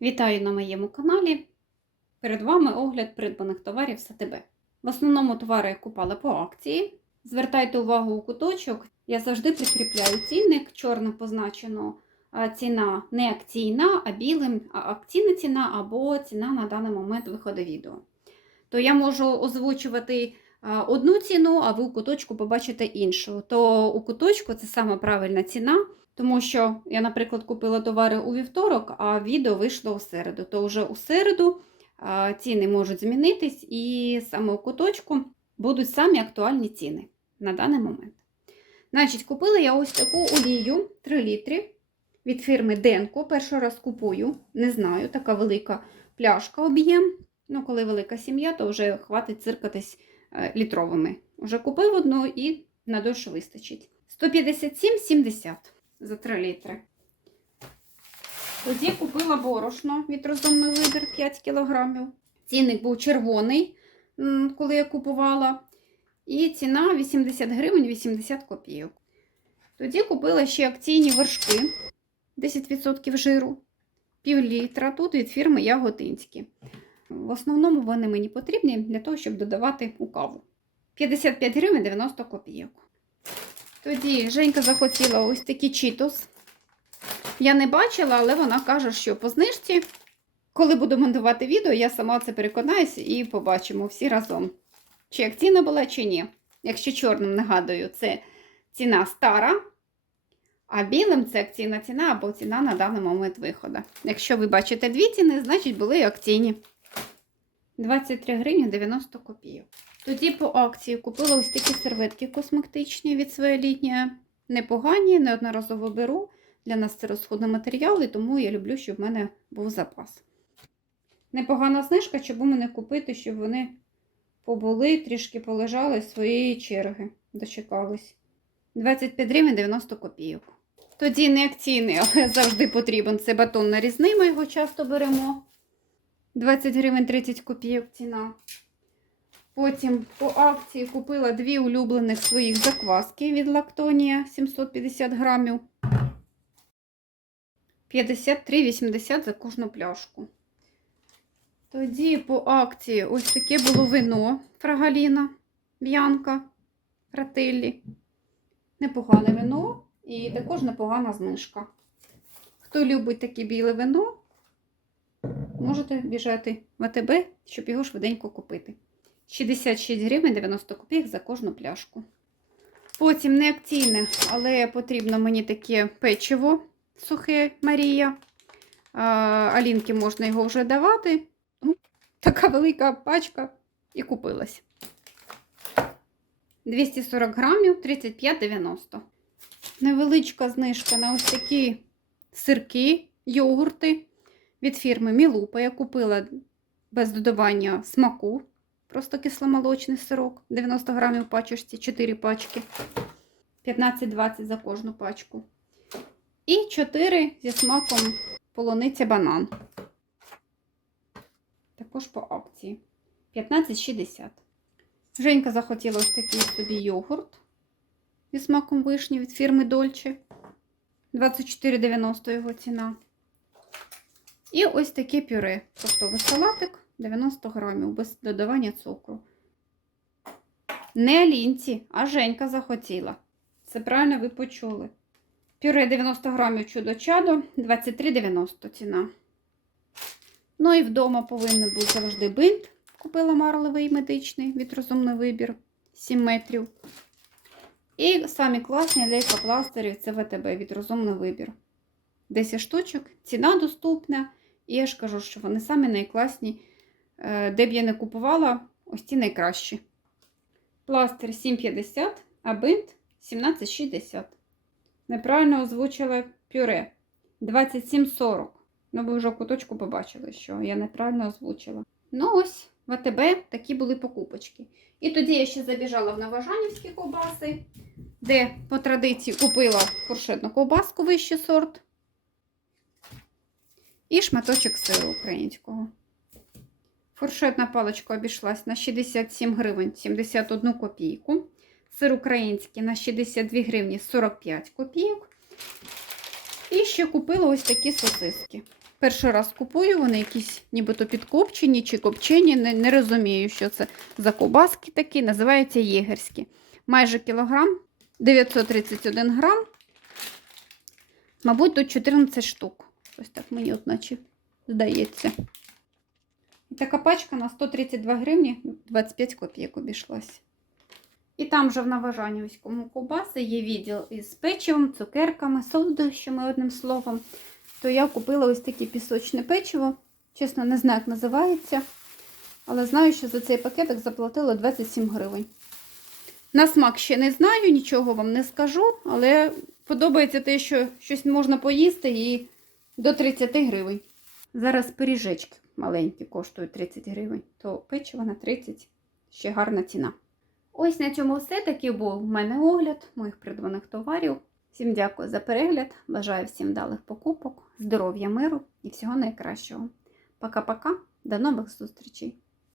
Вітаю на моєму каналі. Перед вами огляд придбаних товарів з. В основному товари я купала по акції. Звертайте увагу у куточок. Я завжди прикріпляю цінник, чорно позначено ціна не акційна, а білим а акційна ціна або ціна на даний момент виходу відео. То я можу озвучувати одну ціну, а ви у куточку побачите іншу. То у куточку це саме правильна ціна. Тому що я, наприклад, купила товари у вівторок, а відео вийшло у середу. То вже у середу ціни можуть змінитись, і саме у куточку будуть самі актуальні ціни на даний момент. Значить, купила я ось таку олію 3 літри від фірми Денко. Перший раз купую, не знаю, така велика пляшка об'єм. Ну, коли велика сім'я, то вже хватить циркатись літровими. Вже купив одну і на дощу вистачить. 157,70 за 3 літри. Тоді купила борошно від розумний вибір 5 кг. Цінник був червоний, коли я купувала. І ціна 80 гривень 80 копійок. Тоді купила ще акційні вершки 10% жиру, пів літра тут від фірми Яготинські. В основному вони мені потрібні для того, щоб додавати у каву. 55 гривень 90 копійок. Тоді Женька захотіла ось такі чітос. Я не бачила, але вона каже, що по знижці, коли буду монтувати відео, я сама це переконаюся і побачимо всі разом. Чи акційна була, чи ні. Якщо чорним нагадую, це ціна стара, а білим це акційна ціна або ціна на даний момент виходу. Якщо ви бачите дві ціни, значить були акційні. 23 гривні 90 копійок. Тоді по акції купила ось такі серветки косметичні від своєї лінії. Непогані, неодноразово беру. Для нас це розходний матеріал, і тому я люблю, щоб в мене був запас. Непогана знижка, щоб у мене купити, щоб вони побули, трішки полежали своєї черги, дочекались. 25 гривень 90 копійок. Тоді не акційний, але завжди потрібен. Це батон нарізний, ми його часто беремо. 20 гривень 30 копійок ціна. Потім по акції купила дві улюблених своїх закваски від Лактонія 750 грамів. 53,80 за кожну пляшку. Тоді по акції ось таке було вино Фрагаліна, Б'янка, Фрателлі. Непогане вино і також непогана знижка. Хто любить таке біле вино, можете біжати в АТБ, щоб його швиденько купити. 66 гривень 90 копійок за кожну пляшку. Потім не акційне, але потрібно мені таке печиво сухе Марія. А, Алінки можна його вже давати. Ну, Така велика пачка і купилась. 240 грамів 35,90. Невеличка знижка на ось такі сирки, йогурти від фірми Мілупа. Я купила без додавання смаку. Просто кисломолочний сирок. 90 грамів в пачечці, 4 пачки. 15-20 за кожну пачку. І 4 зі смаком полуниця банан. Також по акції. 15,60. Женька захотіла ось такий собі йогурт зі смаком вишні від фірми Дольче. 24,90 його ціна. І ось таке пюре. Фруктовий салатик 90 грамів без додавання цукру. Не Алінці, а Женька захотіла. Це правильно ви почули. Пюре 90 грамів чудо-чадо, 23,90 ціна. Ну і вдома повинен бути завжди бинт. Купила марлевий медичний від розумний вибір 7 метрів. І самі класні лейкопластирі це ВТБ від розумний вибір. 10 штучок, ціна доступна. І я ж кажу, що вони самі найкласні. Е, Де б я не купувала, ось ці найкращі. Пластир 7,50, а бинт 17,60. Неправильно озвучила пюре 27,40. Ну, ви вже куточку побачили, що я неправильно озвучила. Ну, ось, в АТБ такі були покупочки. І тоді я ще забіжала в Новожанівські ковбаси, де по традиції купила фуршетну ковбаску вищий сорт. І шматочок сиру українського. Фуршетна паличка обійшлась на 67 гривень 71 копійку. Сир український на 62 гривні 45 копійок. І ще купила ось такі сосиски. Перший раз купую, вони якісь нібито підкопчені чи копчені. Не, не розумію, що це за ковбаски такі, називаються єгерські. Майже кілограм, 931 грам. Мабуть, тут 14 штук. Ось так мені от наче здається. І така пачка на 132 гривні 25 копійок обійшлась. І там же в наважанівському ковбаси є відділ із печивом, цукерками, солодощами, одним словом. То я купила ось таке пісочне печиво. Чесно, не знаю, як називається. Але знаю, що за цей пакетик заплатила 27 гривень. На смак ще не знаю, нічого вам не скажу, але подобається те, що щось можна поїсти і до 30 гривень. Зараз пиріжечки маленькі коштують 30 гривень, то печиво на 30 ще гарна ціна. Ось на цьому все. Такий був в мене огляд моїх придбаних товарів. Всім дякую за перегляд. Бажаю всім вдалих покупок, здоров'я, миру і всього найкращого. Пока-пока, до нових зустрічей!